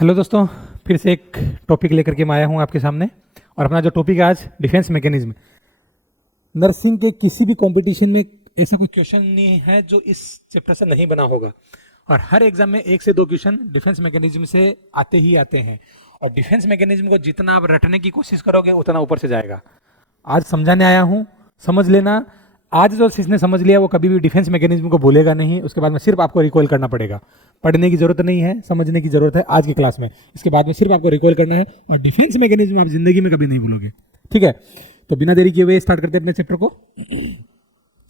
Hello दोस्तों, फिर से एक टॉपिक लेकर के मैं आया हूँ आपके सामने। और अपना जो टॉपिक है आज, डिफेंस मैकेनिज्म। नर्सिंग के किसी भी कंपटीशन में ऐसा कोई क्वेश्चन नहीं है जो इस चैप्टर से नहीं बना होगा। और हर एग्जाम में 1 से 2 क्वेश्चन डिफेंस मैकेनिज्म से आते ही आते हैं। और डिफेंस मैकेनिज्म को जितना आप रटने की कोशिश करोगे उतना ऊपर से जाएगा। आज समझाने आया हूँ, समझ लेना। आज जो जिसने समझ लिया वो कभी भी डिफेंस मैकेनिज्म को भूलेगा नहीं। उसके बाद में सिर्फ आपको रिकॉल करना पड़ेगा। पढ़ने की जरूरत नहीं है, समझने की जरूरत है आज की क्लास में। इसके बाद में सिर्फ आपको रिकॉल करना है और डिफेंस मैकेनिज्म आप जिंदगी में कभी नहीं भूलोगे। ठीक है, तो बिना देरी किए हुए स्टार्ट करते हैं अपने चैप्टर को।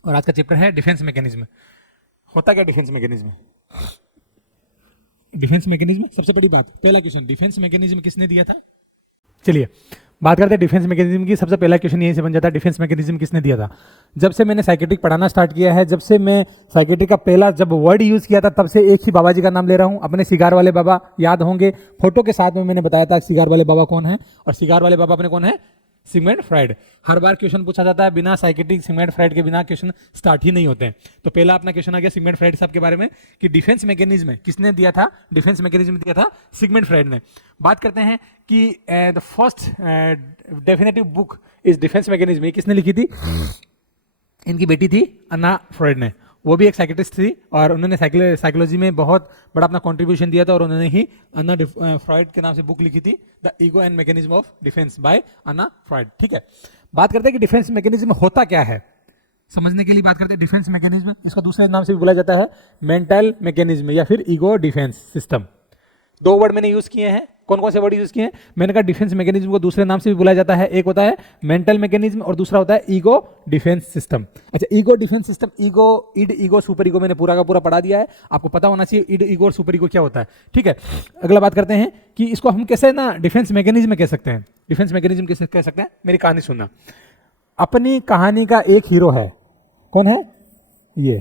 और आज का चैप्टर है डिफेंस मैकेनिज्म। होता क्या डिफेंस मैकेनिज्म? डिफेंस मैकेनिज्म, सबसे बड़ी बात, पहला क्वेश्चन, डिफेंस मैकेनिज्म किसने दिया था? चलिए बात करते हैं डिफेंस मैकेनिज्म की। सबसे पहला क्वेश्चन यहीं से बन जाता है, डिफेंस मैकेनिज्म किसने दिया था? जब से मैंने साइकेट्रिक पढ़ाना स्टार्ट किया है, जब से मैं साइकेट्रिक का पहला जब वर्ड यूज किया था, तब से एक ही बाबा जी का नाम ले रहा हूं। अपने सिगार वाले बाबा याद होंगे, फोटो के साथ में मैंने बताया था सिगार वाले बाबा कौन है। और सिगार वाले बाबा अपने कौन है? Sigmund Freud. हर बार क्वेश्चन पूछा जाता है, बिना साइकेट्रिक सिगमंड फ्राइड के बिना क्वेश्चन स्टार्ट ही नहीं होते हैं। तो पहला अपना क्वेश्चन आ गया सिगमंड फ्राइड साहब के बारे में कि डिफेंस मैकेनिज्म किसने दिया था? डिफेंस मैकेनिज्म दिया था सिगमंड फ्राइड ने। बात करते हैं कि the first definitive book is defence mechanism, ये किसने लिखी थी? इनकी बेटी थी अन्ना फ्राइड ने। वो भी एक साइकेट्रिस्ट थी और उन्होंने साइकोलॉजी में बहुत बड़ा अपना कंट्रीब्यूशन दिया था। और उन्होंने ही अन्ना फ्राइड के नाम से बुक लिखी थी, the ego and mechanism of defence bye Anna fried. ठीक है, बात करते हैं कि डिफेंस मैकेनिज्म होता क्या है। समझने के लिए बात करते हैं डिफेंस मैकेनिज्म। इसका दूसरे नाम से भी बोला जाता है मेंटल मैकेनिज्म या फिर ईगो डिफेंस सिस्टम। 2 वर्ड मैंने यूज किए हैं। कौन कौन से वर्ड यूज किए हैं? मैंने कहा डिफेंस मैकेनिज्म को दूसरे नाम से भी बुलाया जाता है। एक होता है मेंटल मैकेनिज्म और दूसरा होता है ईगो डिफेंस सिस्टम। अच्छा, ego defence system, ego, id, ego, super ego मैंने पूरा का पूरा पढ़ा दिया है। आपको पता होना चाहिए इड, ईगो और सुपर ईगो क्या होता है। ठीक है, अगला बात करते हैं कि इसको हम कैसे ना डिफेंस मैकेनिज्म कह सकते हैं। डिफेंस मैकेनिज्म कैसे कह सकते हैं? मेरी कहानी सुनना। अपनी कहानी का एक हीरो है। कौन है? ये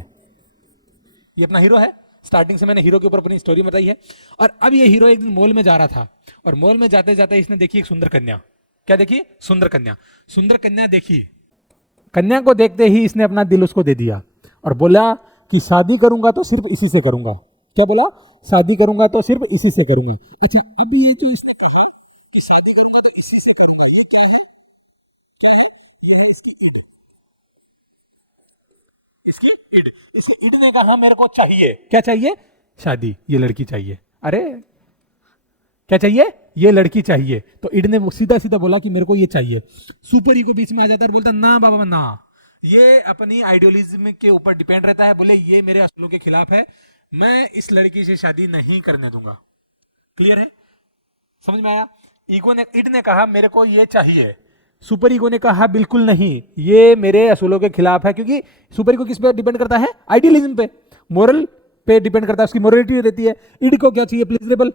अपना हीरो है। स्टार्टिंग से मैंने हीरो के ऊपर अपनी स्टोरी बताई है। और अब ये हीरो एक दिन मॉल में जा रहा था और मॉल में जाते जाते इसने देखी एक सुंदर कन्या। क्या देखी? सुंदर कन्या। सुंदर कन्या देखी। कन्या को देखते ही इसने अपना दिल उसको दे दिया और बोला कि शादी करूंगा तो सिर्फ इसी से करूंगा। क्या बोला? शादी करूंगा तो सिर्फ इसी से करूंगा। अच्छा, अब ये जो इसने कहा कि शादी करूंगा तो इसी से करूंगा, ये क्या है? क्या है? ये है इसकी ईड। इसकी इड। इसकी इड ने कहा मेरे को चाहिए। क्या चाहिए? शादी, ये लड़की चाहिए। अरे क्या चाहिए? ये लड़की चाहिए। तो इड ने सीधा सीधा बोला कि मेरे को ये चाहिए। सुपर ईगो बीच में आ जाता है और बोलता ना बाबा ना, ये अपनी आइडियोलिज्म के ऊपर डिपेंड रहता है। बोले ये मेरे असूलों के खिलाफ है, मैं इस लड़की से शादी नहीं करने दूंगा। क्लियर है? समझ में आया? ईगो ने, इड ने कहा मेरे को ये चाहिए। सुपर ईगो ने कहा बिल्कुल नहीं, ये मेरे असूलों के खिलाफ है। क्योंकि सुपर ईगो किस पे डिपेंड करता है? आइडियलिज्म पे, मोरल पे डिपेंड करता है, उसकी मोरलिटी रहती है। इड को क्या चाहिए? प्लीजरेबल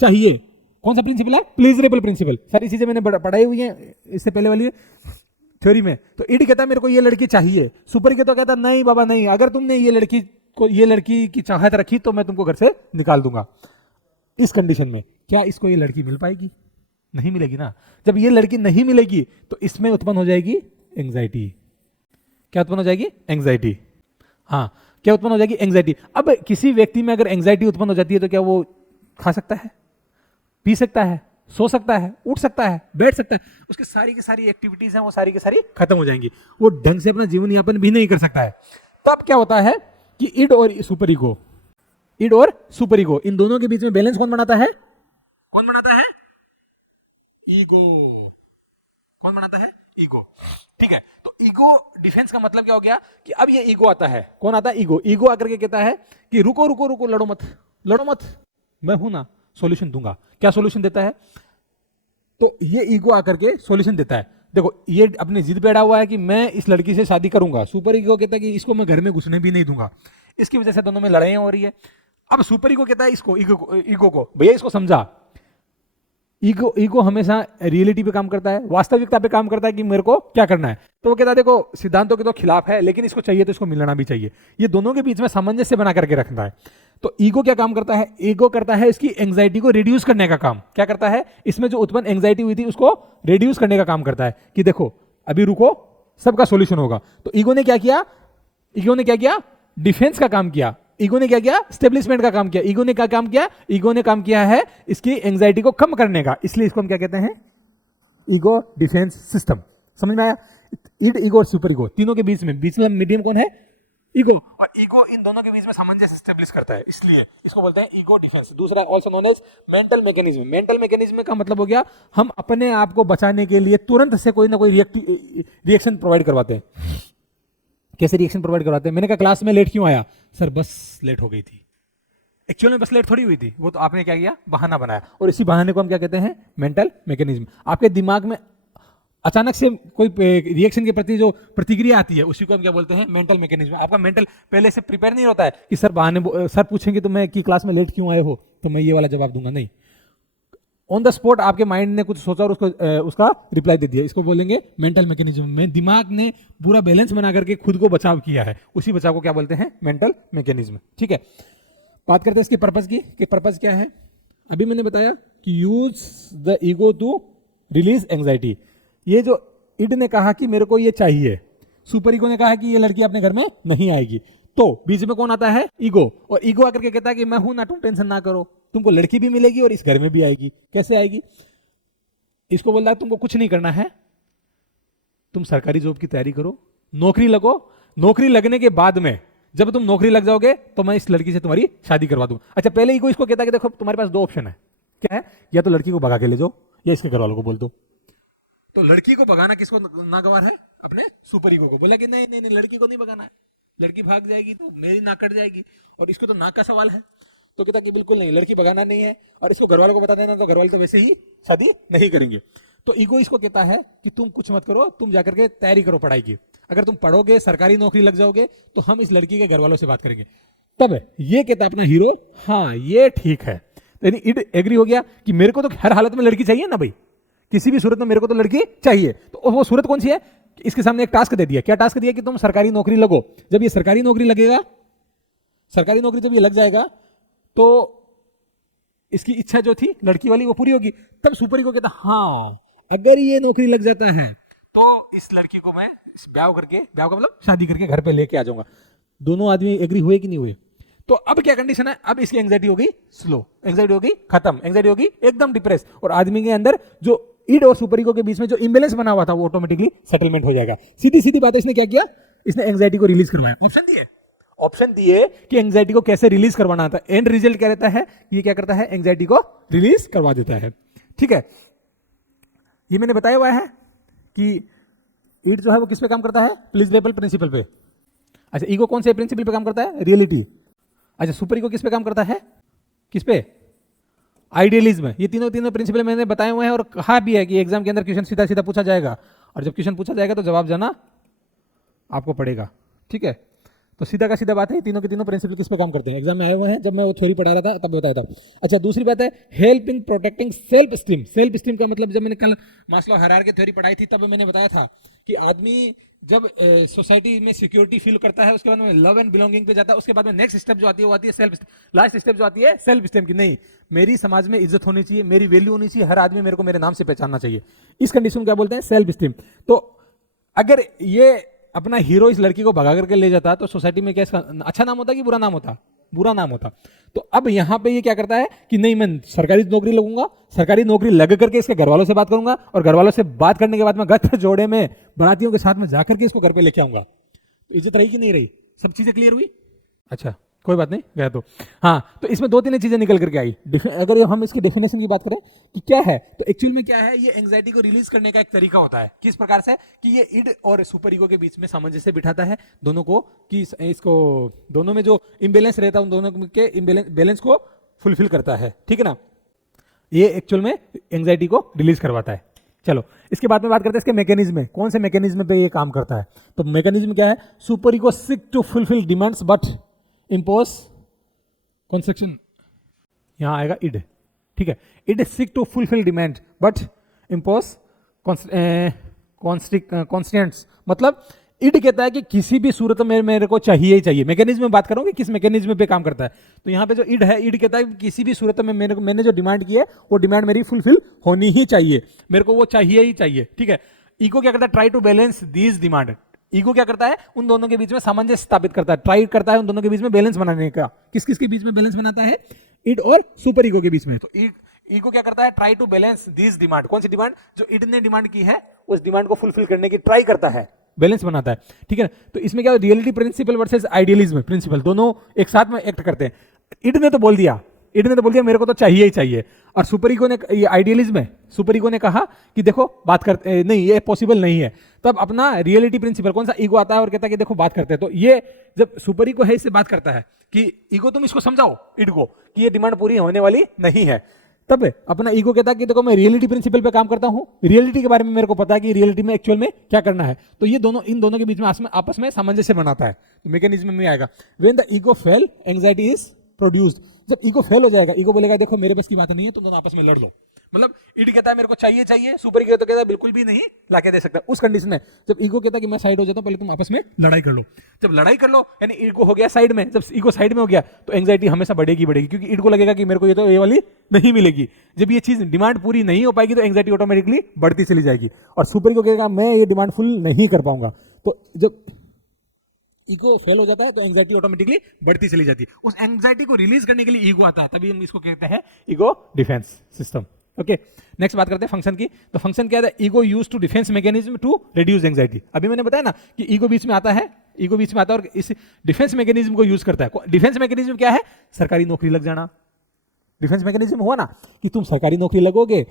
चाहिए। कौन सा प्रिंसिपल है? प्लीजरेबल प्रिंसिपल। सारी चीजें मैंने पढ़ाई हुई हैं इससे पहले वाली थ्योरी में। तो इड कहता है मेरे को ये लड़की चाहिए। सुपर ईगो तो कहता नहीं बाबा नहीं, अगर तुमने ये लड़की की चाहत रखी तो मैं तुमको घर से निकाल दूंगा। इस कंडीशन में क्या इसको ये लड़की मिल पाएगी? नहीं मिलेगी ना। जब ये लड़की नहीं मिलेगी तो इसमें उत्पन्न हो जाएगी एंजाइटी। क्या उत्पन्न हो जाएगी? एंजाइटी। हाँ, क्या उत्पन्न हो जाएगी? एंजाइटी। अब किसी व्यक्ति में अगर एंजाइटी उत्पन्न हो जाती है तो क्या वो खा सकता है, पी सकता है, सो सकता है, उठ सकता है, बैठ सकता है? उसकी सारी की सारी एक्टिविटीज हैं वो सारी की सारी खत्म हो जाएंगी। वो ढंग से अपना जीवन यापन भी नहीं कर सकता है। तब क्या होता है कि इड और सुपर ईगो, इड और सुपर ईगो, इन दोनों के बीच में बैलेंस कौन बनाता है? कौन बनाता है? ईगो। कौन बनाता है? ईगो। ठीक है, तो ईगो डिफेंस का मतलब क्या हो गया कि अब ये ईगो आता है। कौन आता है? ईगो। ईगो आकर के कहता है कि रुको रुको रुको, लड़ो मत, लड़ो मत, मैं हूं ना, सॉल्यूशन दूंगा। क्या सॉल्यूशन देता है? तो ये ईगो आकर के सॉल्यूशन देता है। देखो, ये अपनी जिद पे अड़ा हुआ है कि मैं इस लड़की से शादी करूंगा। सुपर ईगो कहता है कि इसको मैं घर में घुसने भी नहीं दूंगा। इसकी वजह से दोनों में लड़ाइयां हो रही है। अब सुपर ईगो कहता है इसको, ईगो को, भैया इसको समझा। ईगो हमेशा रियलिटी पे काम करता है, वास्तविकता पे काम करता है कि मेरे को क्या करना है। तो वो कहता है देखो सिद्धांतों के तो खिलाफ है, लेकिन इसको चाहिए तो इसको मिलना भी चाहिए। ये दोनों के बीच में सामंजस्य बना करके रखना है। तो ईगो क्या काम करता है? ईगो करता है इसकी एंजाइटी को रिड्यूस करने का काम। क्या करता है? इसमें जो उत्पन्न एंजाइटी हुई थी उसको रिड्यूस करने का काम करता है कि देखो अभी रुको, सबका सोल्यूशन होगा। तो ईगो ने क्या किया? ईगो ने क्या किया? डिफेंस का काम किया। ईगो ने क्या किया, स्टेब्लिशमेंट का काम किया। ईगो ने क्या काम किया, ईगो ने काम किया है इसकी एंग्जाइटी को कम करने का, इसलिए इसको हम क्या कहते हैं, ईगो डिफेंस सिस्टम। समझ में आया? इड, ईगो और सुपर ईगो तीनों के बीच में मीडियम कौन है, ईगो, और ईगो इन दोनों के बीच में सामंजस्य स्टेब्लिश करता है, इसलिए इसको बोलते हैं ईगो डिफेंस। दूसरा also known as mental mechanism. Mental mechanism का मतलब हो गया हम अपने आप को बचाने के लिए तुरंत से कोई ना कोई रिएक्शन प्रोवाइड करवाते हैं। कैसे रिएक्शन प्रोवाइड करवाते हैं? मैंने कहा क्लास में लेट क्यों आया, सर बस लेट हो गई थी। एक्चुअल में बस लेट थोड़ी हुई थी, वो तो आपने क्या किया, बहाना बनाया, और इसी बहाने को हम क्या कहते हैं, मेंटल मैकेनिज्म। आपके दिमाग में अचानक से कोई रिएक्शन के प्रति जो प्रतिक्रिया आती है उसी को हम क्या बोलते हैं, मेंटल मैकेनिज्म। आपका मेंटल पहले से प्रिपेयर नहीं होता है कि सर बहाने, सर पूछेंगे तो मैं कि क्लास में लेट क्यों आए हो तो मैं ये वाला जवाब दूंगा, नहीं। ऑन द स्पॉट आपके माइंड ने कुछ सोचा और उसका रिप्लाई दे दिया, इसको बोलेंगे मेंटल मैकेनिज्म। में दिमाग ने पूरा बैलेंस बना करके खुद को बचाव किया है, उसी बचाव को क्या बोलते हैं, मेंटल मैकेनिज्म। ठीक है, बात करते हैं इसके पर्पस की, कि पर्पस क्या है। अभी मैंने बताया कि use the ego to release anxiety. ये जो इड ने कहा कि मेरे को ये चाहिए, सुपर ईगो ने कहा कि ये लड़की अपने घर में नहीं आएगी, तो बीच में कौन आता है, ईगो। और ईगो आकर के कहता है कि मैं हूं ना, तुम टेंशन ना करो, तुमको लड़की भी मिलेगी और इस घर में भी आएगी। कैसे आएगी? इसको बोल रहा है तुमको कुछ नहीं करना है, तुम सरकारी जॉब की तैयारी करो, नौकरी लगो, नौकरी लगने के बाद में जब तुम नौकरी लग जाओगे तो मैं इस लड़की से तुम्हारी शादी करवा दूं। अच्छा, पहले ईगो इसको कहता है कि देखो तुम्हारे पास दो ऑप्शन है, क्या है, या तो लड़की को भगा के ले जाओ या इसके घर वालों को बोल दो। तो लड़की को भगाना किसको नागवार है, अपने सुपर ईगो को। बोला कि नहीं नहीं नहीं, लड़की को नहीं भगाना है, लड़की भाग जाएगी तो मेरी नाक कट जाएगी, और इसको तो नाक का सवाल है। तो कहता कि बिल्कुल नहीं, लड़की भगाना नहीं है, और इसको घर वालों को बता देना तो घर वाले तो वैसे ही शादी नहीं करेंगे। तो ईगो इसको कहता है कि तुम कुछ मत करो, तुम जाकर के तैयारी करो पढ़ाई की, अगर तुम पढ़ोगे सरकारी नौकरी लग जाओगे तो हम इस लड़की के घर वालों से बात करेंगे। तब ये कहता अपना हीरो, हाँ ये ठीक है, यानी इड एग्री हो गया कि मेरे को तो हर हालत में लड़की चाहिए ना भाई, किसी भी सूरत में मेरे को तो लड़की चाहिए। तो वो सूरत कौन सी है, इसके सामने एक टास्क दे दिया। क्या टास्क दिया कि तुम सरकारी नौकरी लगो। जब ये सरकारी नौकरी लगेगा, सरकारी नौकरी जब ये लग जाएगा तो इसकी इच्छा जो थी लड़की वाली वो पूरी होगी। तब सुपर ईगो कहता हाँ, अगर ये नौकरी लग जाता है तो इस लड़की को मैं ब्याह करके, ब्याह का मतलब शादी करके घर पे लेके आ जाऊंगा। दोनों आदमी एग्री हुए कि नहीं हुए? तो अब क्या कंडीशन है, अब इसकी एंग्जाइटी हो गई स्लो, एंग्जाइटी हो गई खत्म, एंग्जाइटी हो गई एकदम डिप्रेस, और आदमी के अंदर जो इड और सुपर ईगो के बीच में जो इंबैलेंस बना हुआ था वो ऑटोमेटिकली सेटलमेंट हो जाएगा। सीधी सीधी बात है, इसने क्या किया, इसने एंग्जाइटी को रिलीज करवाया। ऑप्शन दिए कि एंग्जाइटी को कैसे रिलीज करवाना था। एंड रिजल्ट क्या रहता है, ये क्या करता है, एंग्जाइटी को रिलीज करवा देता है। ठीक है, ये मैंने बताया हुआ है कि इड जो है वो किस पे काम करता है, प्लीजरेबल प्रिंसिपल पे। अच्छा, ईगो कौन से प्रिंसिपल पे काम करता है, रियलिटी। अच्छा, सुपर ईगो किस पे काम करता है, किस पे, आइडियलिज्म। ये तीनों प्रिंसिपल मैंने बताए हुए हैं, और कहा भी है कि एग्जाम के अंदर क्वेश्चन सीधा सीधा पूछा जाएगा, और जब क्वेश्चन पूछा जाएगा तो जवाब जाना आपको पड़ेगा। ठीक है, तो सीधा का सीधा बात है, तीनों के तीनों प्रिंसिपल किस पे काम करते हैं, एग्जाम में आए हुए हैं। जब मैं वो थ्योरी पढ़ा रहा था तब बताया था। अच्छा, दूसरी बात है helping protecting self esteem. Self esteem का मतलब, जब मैंने कल मास्लो हायरार्की थ्योरी पढ़ाई थी तब मैंने बताया था कि आदमी जब सोसाइटी में सिक्योरिटी फील करता है, उसके बाद में लव एंड बिलोंगिंग पे जाता है, उसके बाद में नेक्स्ट स्टेप जो आती है वो आती है सेल्फ, लास्ट स्टेप जो आती है सेल्फ स्टीम की। नहीं, मेरी समाज में इज्जत होनी चाहिए, मेरी वैल्यू होनी चाहिए, हर आदमी मेरे को मेरे नाम से पहचानना चाहिए। इस कंडीशन क्या बोलते हैं, सेल्फ स्टीम। तो अगर ये अपना हीरो इस लड़की को भगा करके ले जाता तो सोसाइटी में क्या इसका अच्छा नाम होता कि बुरा नाम होता, बुरा नाम होता। तो अब यहां पे ये क्या करता है कि नहीं, मैं सरकारी नौकरी लगूंगा, सरकारी नौकरी लग करके इसके घर वालों से बात करूंगा, और घर वालों से बात करने के बाद मैं गठ जोड़े में बारातियों के साथ में जाकर के इसको घर पे लेके आऊंगा। तो इज्जत रही कि नहीं रही, सब चीजें क्लियर हुई। अच्छा, कोई बात नहीं, गया तो हाँ। तो इसमें दो तीन चीजें निकल करके आई। अगर हम इसकी डेफिनेशन की बात करें कि क्या है, तो एक्चुअल में क्या है, ये एंग्जाइटी को रिलीज करने का एक तरीका होता है। किस प्रकार से कि ये इड और सुपर ईगो के बीच में सामंजस्य बिठाता है दोनों को, कि इसको दोनों में जो इम्बेलेंस रहता है उन दोनों के बैलेंस को फुलफिल करता है। ठीक है ना, ये एक्चुअल में एंग्जाइटी को रिलीज करवाता है। चलो, इसके बाद में बात करते हैं इसके मैकेनिज्म में, कौन से मैकेनिज्म पे ये काम करता है। तो मैकेनिज्म क्या है, super ego seek to fulfil demands but impose construction. यहां आएगा इड। ठीक है, id seek to fulfil demand but impose constants. मतलब इड कहता है कि किसी भी सूरत में मेरे को चाहिए ही चाहिए। मैकेनिज्म में बात करूंगी किस मैकेनिज्म पे काम करता है, तो यहां पे जो इड है, इड कहता है कि किसी भी सूरत में मैंने जो डिमांड की है वो डिमांड मेरी फुलफिल होनी ही चाहिए, मेरे को वो चाहिए ही चाहिए। ठीक है, ईगो क्या करता है, try to balance these demand. Ego क्या करता है, उन दोनों के बीच में सामंजस्य स्थापित करता है, ट्राई करता है उन दोनों के बीच में बैलेंस बनाने का। किस किस के बीच में बैलेंस बनाता है, इड और सुपर ईगो के बीच में। तो ईगो क्या करता है, try to balance this demand. कौन सी डिमांड, जो इड ने डिमांड की है उस डिमांड को फुलफिल करने की ट्राई करता है, बैलेंस बनाता है, ठीक है। तो इसमें क्या, reality principle versus idealism principle, दोनों एक साथ में एक्ट करते हैं। इड ने तो बोल दिया मेरे को तो चाहिए ही चाहिए, और सुपर ईगो ने, ये आइडियलिज्म है, सुपर ईगो ने कहा कि देखो बात करते नहीं, ये पॉसिबल नहीं है। तब अपना रियलिटी प्रिंसिपल कौन सा, ईगो आता है और कहता है कि देखो बात करते हैं। तो ये जब सुपर ईगो है इससे बात करता है कि ईगो तुम इसको समझाओ इड को कि ये डिमांड पूरी होने वाली नहीं है, तब अपना ईगो कहता है कि देखो मैं रियलिटी प्रिंसिपल पे काम करता हूं, रियलिटी के बारे में मेरे को पता है कि रियलिटी में एक्चुअल में क्या करना है। तो ये दोनों, इन दोनों के बीच में आपस में सामंजस्य बनाता है। तो मैकेनिज्म में आएगा, when the ego fail anxiety is produced. जब ईगो फेल हो जाएगा, ईगो बोलेगा देखो मेरे बस की बात नहीं है, तुम दोनों आपस में लड़ लो। मतलब इड कहता है मेरे को चाहिए चाहिए, सुपर ईगो तो कहता है बिल्कुल भी नहीं लाके दे सकता। उस कंडीशन में जब ईगो कहता है कि मैं साइड हो जाता हूं, पहले तुम आपस में लड़ाई कर लो। जब लड़ाई कर लो यानी ईगो हो गया साइड में, जब ईगो साइड में हो गया तो एंजाइटी हमेशा बढ़ेगी, क्योंकि ईड को लगेगा कि मेरे को ये वाली नहीं मिलेगी। जब ये चीज डिमांड पूरी नहीं हो पाएगी तो एंजाइटी ऑटोमेटिकली बढ़ती चली जाएगी, और सुपर ईगो कहेगा मैं ये डिमांड फुल नहीं कर पाऊंगा। तो जब ईगो फेल हो जाता है तो एंजाइटी ऑटोमेटिकली बढ़ती चली जाती है। उस एंजाइटी को रिलीज करने के लिए ईगो आता है, तभी हम इसको कहते हैं ego defence system. Okay, next बात करते हैं फंक्शन की। तो फंक्शन क्या है, ego use to defence mechanism to reduce anxiety. अभी मैंने बताया ना कि ईगो बीच में आता है, ईगो बीच में आता है और इस डिफेंस मैकेनिज्म को यूज करता है। डिफेंस मैकेनिज्म क्या है, सरकारी नौकरी लग जाना। डिफेंस मैकेनिज्म हुआ ना कि तुम सरकारी नौकरी लगोगे,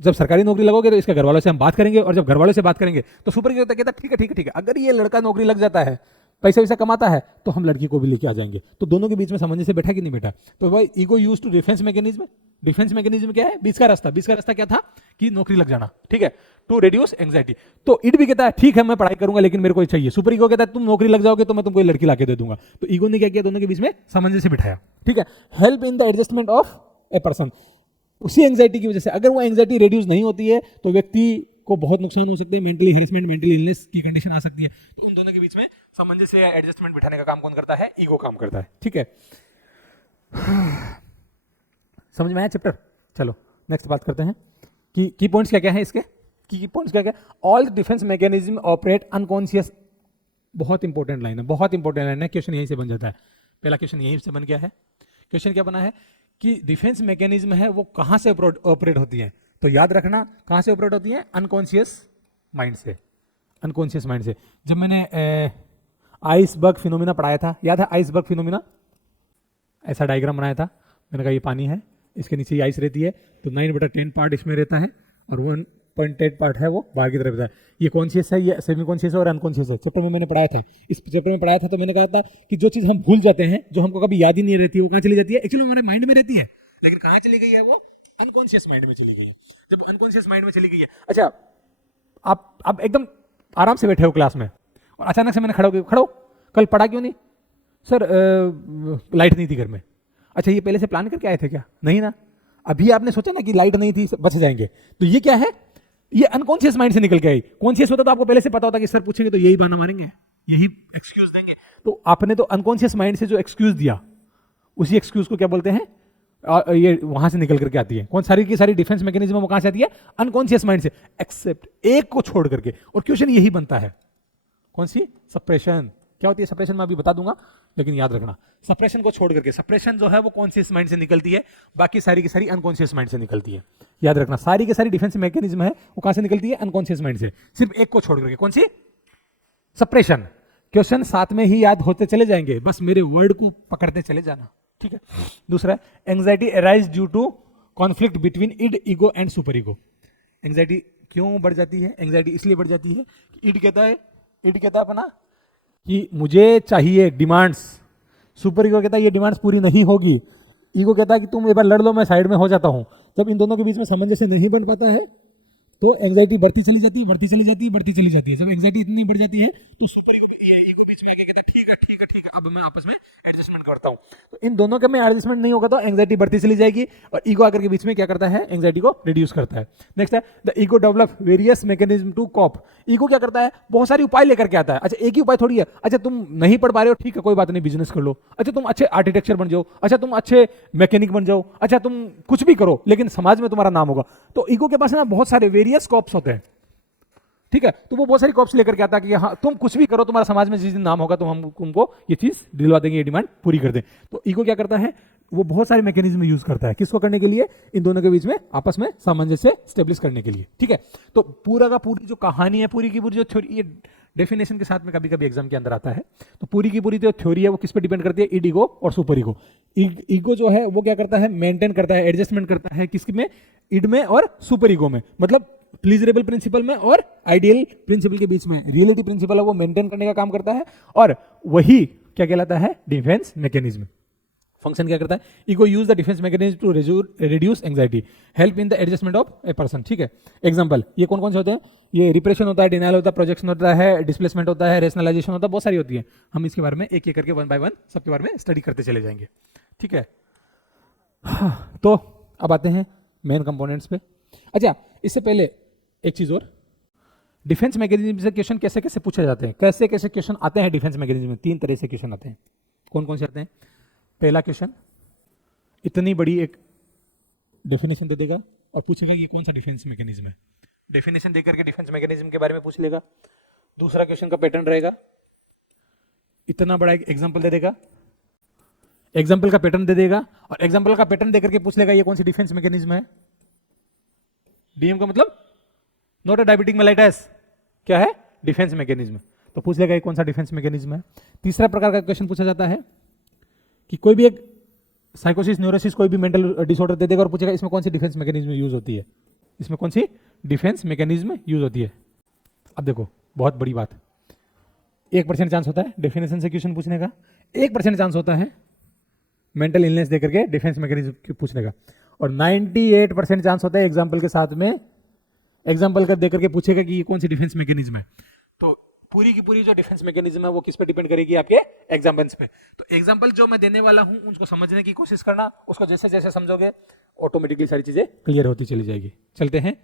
जब सरकारी नौकरी लगोगे तो इसके घर वालों से हम बात करेंगे, और जब घर वालों से बात करेंगे तो सुपर ईगो कहता है ठीक है ठीक है ठीक है, अगर ये लड़का नौकरी लग जाता है, पैसा वैसा कमाता है, तो हम लड़की को भी लेके आ जाएंगे। तो दोनों के बीच में सामंजस्य बैठा कि नहीं बैठा। तो भाई ego use to defence mechanism. Defence mechanism क्या है, बीच का रास्ता क्या था कि नौकरी लग जाना, ठीक है, टू रिड्यूस एंजाइटी। तो इड भी कहता है ठीक है मैं पढ़ाई करूंगा लेकिन मेरे को ही चाहिए। सुपर ईगो कहता है तुम नौकरी लग जाओगे तो मैं तुमको लड़की लाके दे दूंगा। तो ईगो ने क्या किया, दोनों के बीच में सामंजस्य बिठाया, ठीक है। Help in the adjustment of a person. उसी एंजाइटी की वजह से, अगर वो एंजाइटी रिड्यूस नहीं होती है तो व्यक्ति को बहुत नुकसान हो सकते हैं, मेंटली हेरेसमेंट, मेंटली इलनेस की कंडीशन आ सकती है। तो उन दोनों के बीच में सामंजस्य या एडजस्टमेंट बिठाने का काम कौन करता है, ईगो काम करता है, ठीक है। समझ में आया चैप्टर। चलो नेक्स्ट बात करते हैं कि की पॉइंट्स क्या क्या है इसके, की पॉइंट्स क्या क्या। All defence mechanism operate unconscious. बहुत इंपॉर्टेंट लाइन है, बहुत इंपॉर्टेंट लाइन है, क्वेश्चन यहीं से बन जाता है। पहला क्वेश्चन यहीं से बन गया है। क्वेश्चन क्या बना है कि डिफेंस मैकेनिज्म है वो कहां से ऑपरेट होती है। तो याद रखना कहां से ऑपरेट होती है, अनकॉन्शियस माइंड से। अनकॉन्शियस माइंड से। जब मैंने आइसबर्ग फिनोमिना पढ़ाया था, याद है आइसबर्ग फिनोमिना, ऐसा डायग्राम बनाया था, मैंने कहा ये पानी है, इसके नीचे आइस रहती है, तो 9/10 पार्ट इसमें रहता है और 1.8 पार्ट है वो बाहर की तरफ रहता है। ये कॉन्शियस है, ये सेमी कॉन्शियस है और अनकॉन्शियस है। चैप्टर में मैंने पढ़ाया था, इस चैप्टर में पढ़ाया था। तो मैंने कहा था कि जो चीज हम भूल जाते हैं, जो हमको कभी याद ही नहीं रहती, वो कहाँ चली जाती है, एक्चुअली हमारे माइंड में रहती है, लेकिन कहाँ चली गई है, वो अनकॉन्शियस माइंड में चली गई है। जब अनकॉन्शियस माइंड में चली गई है, अच्छा आप एकदम आराम से बैठे हो क्लास में और अचानक से मैंने खड़ो कल पढ़ा क्यों नहीं सर, लाइट नहीं थी घर में। अच्छा ये पहले से प्लान करके आए थे क्या, नहीं ना, अभी आपने सोचा ना कि लाइट नहीं थी बच जाएंगे। तो ये क्या है, ये अनकॉन्शियस माइंड से निकल के आई। कॉन्शियस होता तो आपको पहले से पता होता कि सर पूछेंगे तो यही बहाना मारेंगे, यही एक्सक्यूज देंगे। तो आपने तो अनकॉन्शियस माइंड से जो एक्सक्यूज दिया, उसी एक्सक्यूज को क्या बोलते हैं, ये वहां से निकल करके आती है। कौन सारी की सारी डिफेंस मैकेनिज्म वो कहां से आती है, अनकॉन्शियस माइंड से, एक्सेप्ट एक को छोड़ करके। और क्वेश्चन यही बनता है, कौन सी, सप्रेशन। क्या होती है सप्रेशन, मैं अभी बता दूंगा, लेकिन याद रखना सप्रेशन को छोड़ करके। सप्रेशन जो है वो कॉन्शियस माइंड से निकलती है, बाकी सारी की सारी अनकॉन्शियस माइंड से निकलती है। याद रखना सारी की सारी डिफेंस मैकेनिज्म है वो कहां से निकलती है, अनकॉन्शियस माइंड से, सिर्फ एक को छोड़ करके। कौन सी, सप्रेशन। क्वेश्चन साथ में ही याद होते चले जाएंगे, बस मेरे वर्ड को पकड़ते चले जाना, ठीक है। दूसरा, anxiety arise due to conflict between id, ego and super ego. Anxiety क्यों बढ़ जाती है, एंजाइटी इसलिए बढ़ जाती है कि इड कहता है अपना कि मुझे चाहिए डिमांड्स, सुपर ईगो कहता है ये डिमांड्स पूरी नहीं होगी। ईगो कहता है कि तुम एक बार लड़ लो, मैं साइड में हो जाता हूं। जब इन दोनों के बीच में सामंजस्य नहीं बन पाता है तो एंजाइटी बढ़ती चली जाती है। जब एंजाइटी इतनी बढ़ जाती है तो सुपर ईगो बीच में आके कहता है ठीक है अब मैं आपस में एडजस्टमेंट करता हूं। तो इन दोनों के में एडजस्टमेंट नहीं होगा तो एंजाइटी बढ़ती चली जाएगी, और ईगो आकर के बीच में क्या करता है, एंजाइटी को रिड्यूस करता है। नेक्स्ट है the ego develop various mechanism to cope. Ego क्या करता है, बहुत सारी उपाय लेकर के आता है। अच्छा एक ही उपाय थोड़ी है, अच्छा तुम नहीं पढ़ पा रहे हो, ठीक है कोई बात नहीं, बिजनेस कर लो। अच्छा तुम अच्छे आर्किटेक्चर बन जाओ, अच्छा तुम अच्छे मैकेनिक बन जाओ, अच्छा तुम कुछ भी करो, लेकिन समाज में तुम्हारा नाम होगा। तो ईगो के पास ना बहुत सारे वेरियस कॉप्स होते हैं, ठीक है। तो वो बहुत सारी कॉप्स लेकर के आता है कि हाँ तुम कुछ भी करो, तुम्हारा समाज में जिस दिन नाम होगा तो हम तुमको ये चीज दिलवा देंगे, ये डिमांड पूरी कर दें। तो ईगो क्या करता है, वो बहुत सारे मैकेनिज्म यूज करता है, किसको करने के लिए, इन दोनों के बीच में आपस में सामंजस्य स्टेब्लिश करने के लिए। ठीक है। तो पूरा का पूरी जो कहानी है, पूरी की पूरी जो थ्योरी, ये डेफिनेशन के साथ में कभी कभी एग्जाम के अंदर आता है। तो पूरी की पूरी जो थ्योरी है वो किस पे डिपेंड करती है, ईड ईगो और सुपर ईगो। ईगो जो है वो क्या करता है, मेंटेन करता है, एडजस्टमेंट करता है किसकी में, ईड में और सुपर ईगो में, मतलब प्लीजरेबल प्रिंसिपल में और आइडियल प्रिंसिपल के बीच में। रियलिटी प्रिंसिपल है वो मेंटेन करने का काम करता है, और वही क्या कहलाता है, डिफेंस मैकेनिज्म। फंक्शन क्या करता है, ego use the defence mechanism to reduce anxiety, help in the adjustment of a person. ठीक है। एग्जांपल ये कौन कौन से होते हैं, ये रिप्रेशन होता है, डिनायल होता है, प्रोजेक्शन होता है, डिस्प्लेसमेंट होता है, रेशनलाइजेशन होता है, बहुत सारी होती है। हम इसके बारे में एक एक करके वन बाय वन सबके बारे में स्टडी करते चले जाएंगे। ठीक है। हाँ, तो अब आते हैं मेन कंपोनेंट्स पे। अच्छा, इससे पहले एक चीज और, डिफेंस मैकेनिज्म से क्वेश्चन कैसे कैसे पूछे जाते हैं, कैसे कैसे क्वेश्चन आते हैं डिफेंस मैकेनिज्म में। 3 तरह से क्वेश्चन आते हैं। कौन कौन से आते हैं, पहला क्वेश्चन इतनी बड़ी एक डेफिनेशन दे देगा और पूछेगा ये कौन सा डिफेंस मैकेनिज्म है, डेफिनेशन देकर के डिफेंस मैकेनिज्म के बारे में पूछ लेगा। दूसरा क्वेश्चन का पैटर्न रहेगा, इतना बड़ा एक एग्जांपल दे देगा, एग्जांपल का पैटर्न दे देगा, और एग्जांपल का पैटर्न देकर के पूछ लेगा ये कौन सी डिफेंस मैकेनिज्म है। डीएम का मतलब नॉट अ डायबिटिक मेलाइटिस, क्या है, डिफेंस मैकेनिज्म। तो पूछ लेगा ये कौन सा डिफेंस मैकेनिज्म है। तीसरा प्रकार का क्वेश्चन पूछा जाता है कि कोई भी एक साइकोसिस, न्यूरोसिस, कोई भी मेंटल डिसऑर्डर दे देगा और पूछेगा इसमें कौन सी डिफेंस मैकेनिज्म यूज होती है, इसमें कौन सी डिफेंस मैकेनिज्म यूज होती है। अब देखो बहुत बड़ी बात, 1% चांस होता है डेफिनेशन से क्वेश्चन पूछने का, 1% चांस होता है मेंटल इलनेस देकर के डिफेंस मैकेनिज्म पूछने का, और 98% चांस होता है एग्जाम्पल के साथ में, एग्जाम्पल कर देकर के पूछेगा कि ये कौन सी डिफेंस मैकेनिज्म है। तो पूरी की पूरी जो डिफेंस मैकेनिज्म है वो किस पे डिपेंड करेगी, आपके एग्जाम्पल्स पे। तो एग्जाम्पल जो मैं देने वाला हूं उसको समझने की कोशिश करना, उसको जैसे जैसे समझोगे ऑटोमेटिकली सारी चीजें क्लियर होती चली जाएगी। चलते हैं